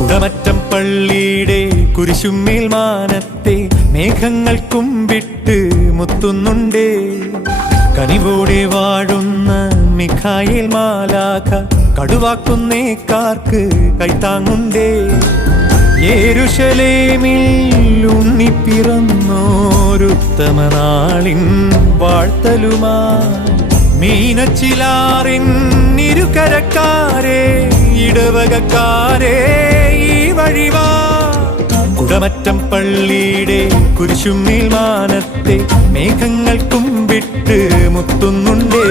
കുടമറ്റം പള്ളിയുടെ കുരിശുമേൽ മാനത്തെ മേഘങ്ങൾ കുമ്പിട്ട് മുത്തുന്നുണ്ടേ. കനിവോടെ വാഴുന്ന മിഖായേൽ മാലാഖ കടുവാക്കുന്നേക്കാർക്ക് കൈത്താങ്ങുണ്ടേ. യെരൂശലേമിൽ ഉണ്ണിപ്പിറന്നോരുത്തമ നാളിൻ വാഴ്ത്തലുമായി മീനച്ചിലാറിൻ ഇരുകരക്കാരെ ഇടവകക്കാരെ ഈ വഴിവാ. കുടമറ്റം പള്ളിയുടെ കുരിശുമേൽ മാനത്തെ മേഘങ്ങൾ കുമ്പിട്ട് മുത്തുന്നുണ്ടേ.